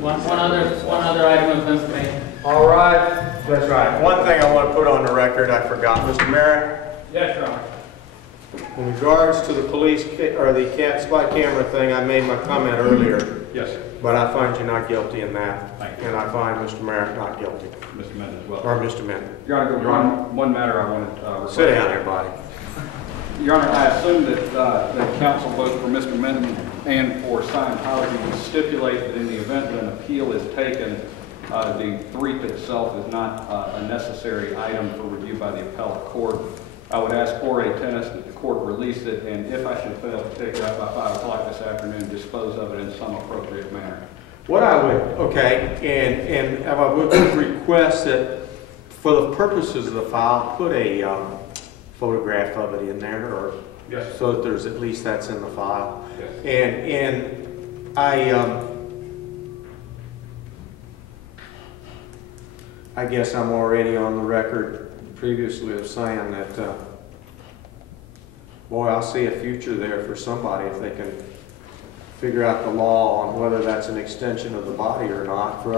One other item of information. All right, that's right. One thing I want to put on the record, I forgot, Mr. Merritt. Yes, Your Honor. In regards to the police or the spy camera thing, I made my comment earlier. Yes, sir. But I find you not guilty in that. Thank you. And I find Mr. Merritt not guilty. Mr. Mendez as well. Or Mr. Mendez. Your Honor, one matter I wanted to Sit down, everybody. Your Honor, I assume that the counsel both for Mr. Mendez and for Scientology will stipulate that in the event that an appeal is taken, the brief itself is not a necessary item for review by the appellate court. I would ask for a tennis that the court release it, and if I should fail to take it up by 5 o'clock this afternoon, dispose of it in some appropriate manner. What I would, and I would request that for the purposes of the file, put a photograph of it in there, or yes, so that there's at least that's in the file. Yes. And I guess I'm already on the record previously of saying that, boy, I'll see a future there for somebody if they can figure out the law on whether that's an extension of the body or not for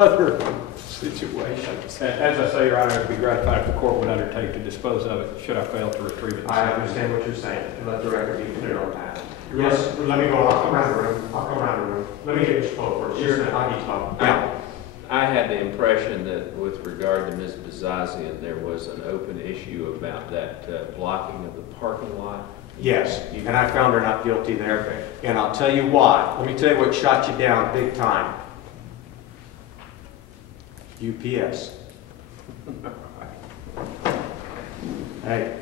other situations. As I say, Your Honor, I'd be gratified if the court would undertake to dispose of it should I fail to retrieve it. I understand what you're saying, and let the record be clear on that. Yes, let me go. I'll come around the room. I'll come around the room. Let me get your spoke first. Sure. I'll get spoke. Yeah. I had the impression that with regard to Ms. Bazazian, there was an open issue about that blocking of the parking lot. Yes, and I found her not guilty there, and I'll tell you why. Let me tell you what shot you down big time. UPS. Hey,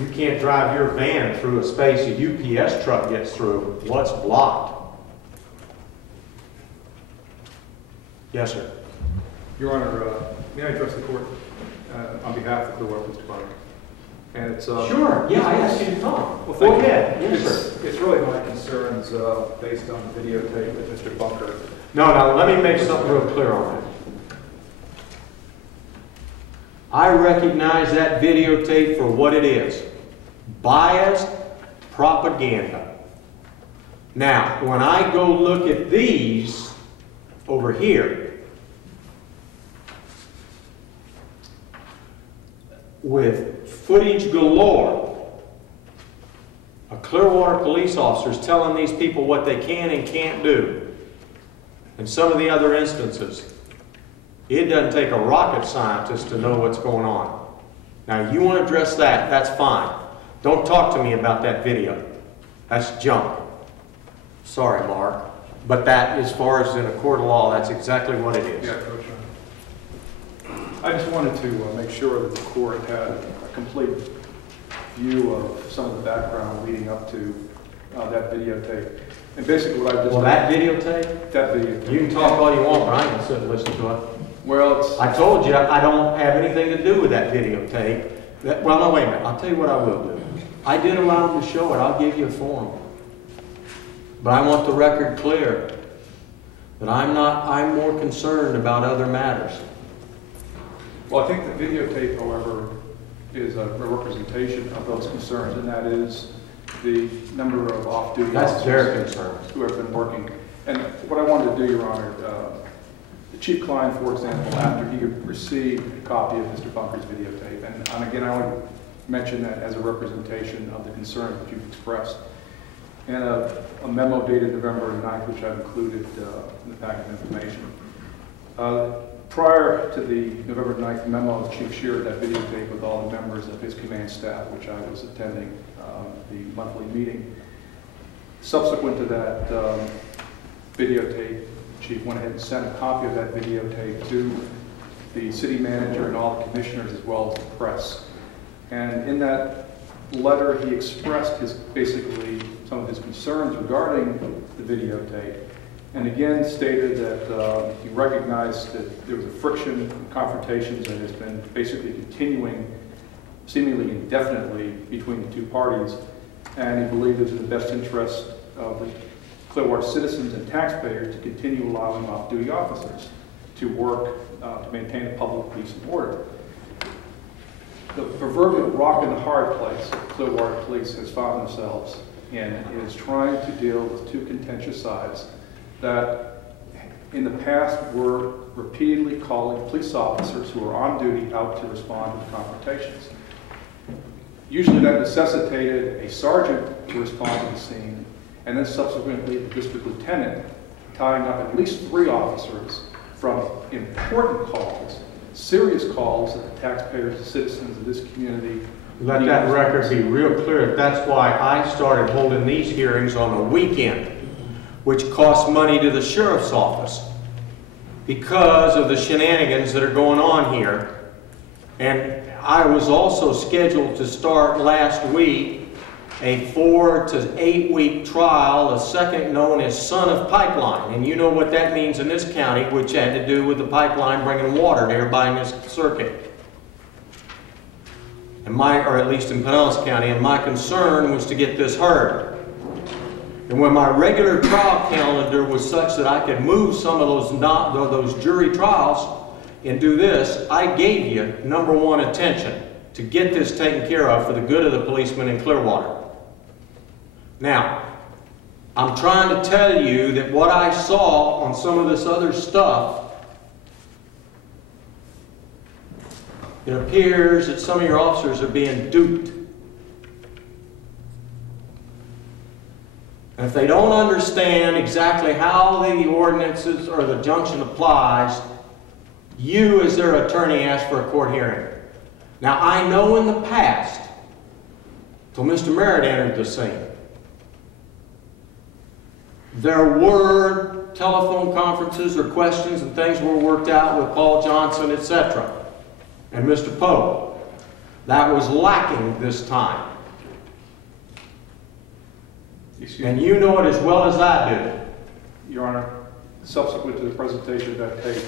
you can't drive your van through a space a UPS truck gets through. What's blocked? Yes, sir. Your Honor, may I address the court on behalf of the Clearwater Police Department? And it's sure. Yeah, I asked you to talk. Well, go ahead. Yes, sir. It's really my concerns based on the videotape that Mr. Bunker. No, let me make something real clear on that. I recognize that videotape for what it is. Biased propaganda. Now, when I go look at these over here, with footage galore, a Clearwater police officer's telling these people what they can and can't do. And some of the other instances, it doesn't take a rocket scientist to know what's going on. Now, you want to address that, that's fine. Don't talk to me about that video. That's junk. Sorry, Mark. But that, as far as in a court of law, that's exactly what it is. Yeah, Coach. I just wanted to make sure that the court had a complete view of some of the background leading up to that videotape. And basically what I just... Well, that videotape? That videotape. You can talk all you want, but I can sit and listen to it. Well, it's... I told you I don't have anything to do with that videotape. Well, no, wait a minute. I'll tell you what I will do. I did allow them to show it. I'll give you a form. But I want the record clear that I'm more concerned about other matters. Well, I think the videotape, however, is a representation of those concerns, and that is the number of off-duty officers who have been working. And what I wanted to do, Your Honor, the Chief Klein, for example, after he received a copy of Mr. Bunker's videotape, and again, I would mention that as a representation of the concerns that you've expressed, and a memo dated November 9th, which I've included in the packet of information. Prior to the November 9th memo, Chief shared that videotape with all the members of his command staff, which I was attending the monthly meeting. Subsequent to that videotape, Chief went ahead and sent a copy of that videotape to the city manager and all the commissioners, as well as the press. And in that letter, he expressed basically some of his concerns regarding the videotape, and again stated that he recognized that there was a friction and confrontations that has been basically continuing seemingly indefinitely between the two parties, and he believed it was in the best interest of the Clearwater citizens and taxpayers to continue allowing off-duty officers to work to maintain the public peace and order. The proverbial rock in the hard place that Clearwater Police has found themselves in is trying to deal with two contentious sides that in the past were repeatedly calling police officers who are on duty out to respond to confrontations. Usually that necessitated a sergeant to respond to the scene, and then subsequently the district lieutenant tying up at least 3 officers from important calls, serious calls that the taxpayers and citizens of this community Let that record be real clear. That's why I started holding these hearings on a weekend, which costs money to the sheriff's office because of the shenanigans that are going on here. And I was also scheduled to start last week a 4 to 8 week trial, a second known as Son of Pipeline. And you know what that means in this county, which had to do with the pipeline bringing water to everybody in this circuit. And or at least in Pinellas County, and my concern was to get this heard. And when my regular trial calendar was such that I could move some of those jury trials and do this, I gave you #1 attention to get this taken care of for the good of the policemen in Clearwater. Now, I'm trying to tell you that what I saw on some of this other stuff, it appears that some of your officers are being duped. And if they don't understand exactly how the ordinances or the junction applies, you as their attorney ask for a court hearing. Now I know in the past, till Mr. Merritt entered the scene, there were telephone conferences or questions and things were worked out with Paul Johnson, etc. and Mr. Pope. That was lacking this time. And you know it as well as I do. Your Honor, subsequent to the presentation of that tape,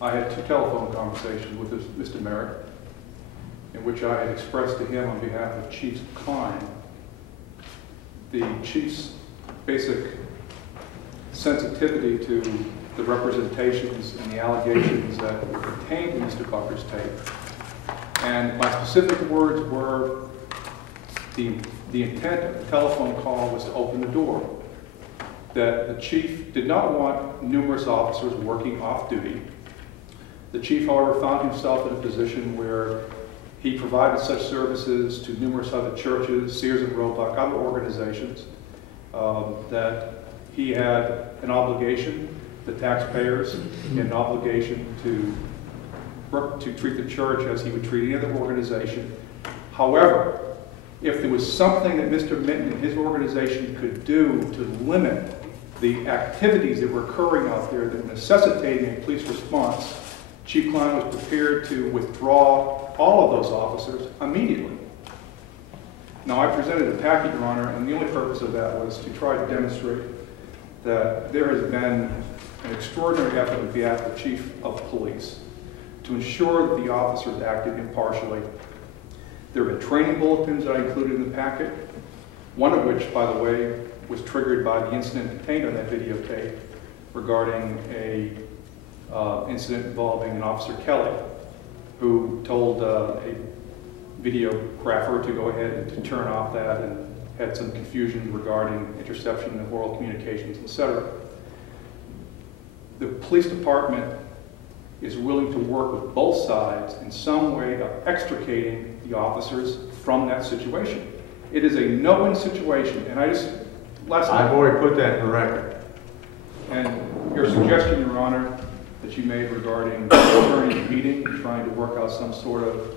I had 2 telephone conversations with Mr. Merritt, in which I had expressed to him on behalf of Chief Klein the Chief's basic sensitivity to the representations and the allegations that were contained in Mr. Bucker's tape. And my specific words were, the intent of the telephone call was to open the door. That the chief did not want numerous officers working off duty. The chief, however, found himself in a position where he provided such services to numerous other churches, Sears and Roebuck, other organizations, that he had an obligation, the taxpayers, an obligation to treat the church as he would treat any other organization. However, if there was something that Mr. Minton and his organization could do to limit the activities that were occurring out there that necessitated a police response, Chief Klein was prepared to withdraw all of those officers immediately. Now, I presented a packet, Your Honor, and the only purpose of that was to try to demonstrate that there has been an extraordinary effort on behalf of the Chief of Police to ensure that the officers acted impartially. There have been training bulletins that I included in the packet, one of which, by the way, was triggered by the incident contained on that videotape regarding a incident involving an Officer Kelly, who told a videographer to go ahead and to turn off that, and had some confusion regarding interception of oral communications, etc. The police department is willing to work with both sides in some way of extricating the officers from that situation. It is a no-win situation, and I've already put that in the record. And your suggestion, Your Honor, that you made regarding the attorney's meeting and trying to work out some sort of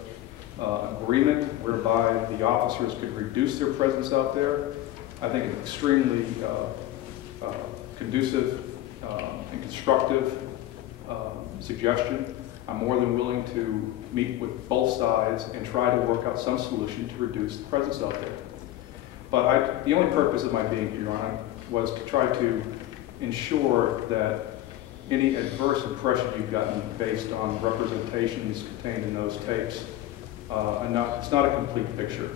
agreement whereby the officers could reduce their presence out there, I think it's extremely conducive and constructive suggestion. I'm more than willing to meet with both sides and try to work out some solution to reduce the presence out there. But the only purpose of my being here, Your Honor, was to try to ensure that any adverse impression you've gotten based on representations contained in those tapes, it's not a complete picture.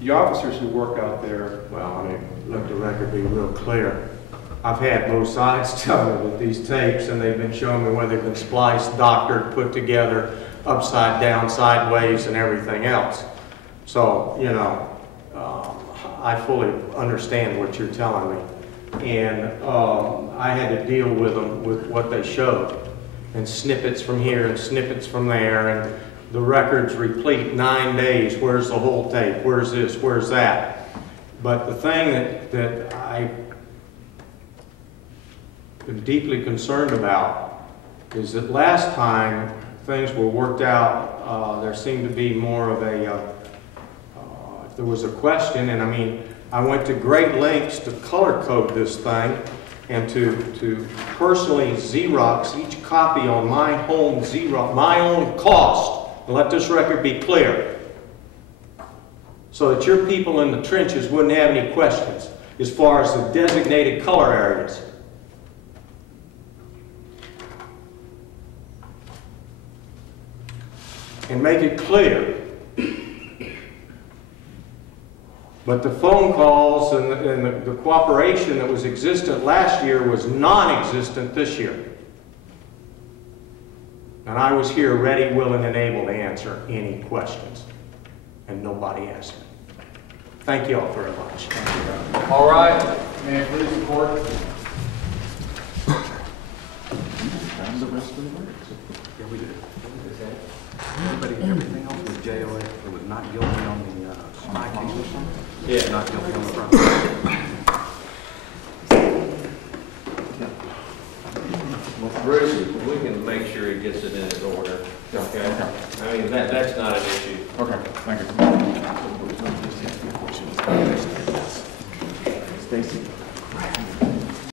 The officers who work out there... Well, I mean, let the record be real clear. I've had both sides tell me with these tapes, and they've been showing me where they've been spliced, doctored, put together. upside down, sideways, and everything else. So, you know, I fully understand what you're telling me. And I had to deal with them with what they showed, and snippets from here and snippets from there, and the records replete 9 days. Where's the whole tape? Where's this? Where's that? But the thing that I am deeply concerned about is that last time things were worked out, there seemed to be more of a, if there was a question, and I mean, I went to great lengths to color code this thing and to personally Xerox each copy on my home Xerox, my own cost, and let this record be clear, so that your people in the trenches wouldn't have any questions as far as the designated color areas. And make it clear. But the phone calls and the cooperation that was existent last year was non-existent this year. And I was here ready, willing, and able to answer any questions. And nobody asked me. Thank you all very much. All right, may I please report? Yeah, we did. Everything else was JOA. It was not guilty on the spy case. Yeah. Not guilty on the front. Bruce, we can make sure he gets it in his order, okay? I mean, that's not an issue. Okay, thank you. Stacy.